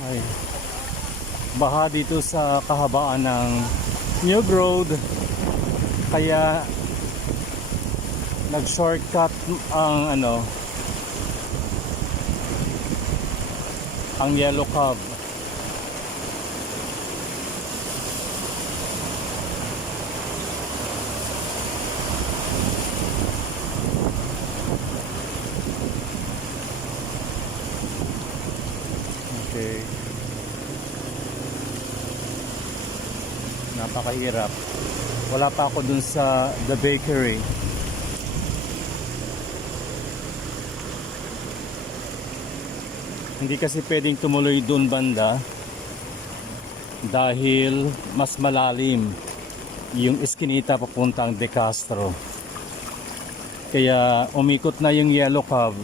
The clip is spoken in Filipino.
Ay, baha dito sa kahabaan ng New Road, kaya nag-shortcut ang Yellow Cab. Okay. Napakahirap. Wala pa ako dun sa The Bakery. Hindi kasi pwedeng tumuloy dun banda dahil mas malalim yung Eskinita papuntang De Castro. Kaya umikot na yung Yellow Cab